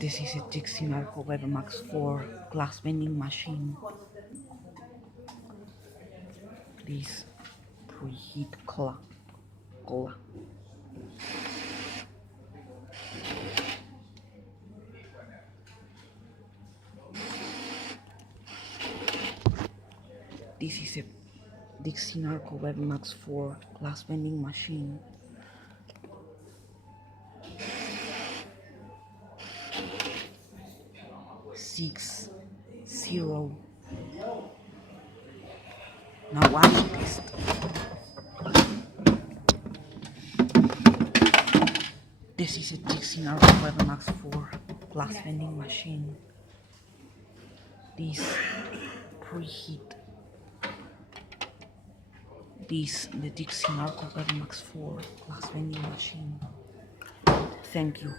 This is a Dixie Narco Bevmax 4 glass vending machine. Please preheat cola. This is a Dixie Narco Bevmax 4 glass vending machine. Six zero. Now watch this. This is a Dixie Narco Bevmax 4 glass vending machine. This preheat. This the Dixie Narco Bevmax 4 glass vending machine. Thank you.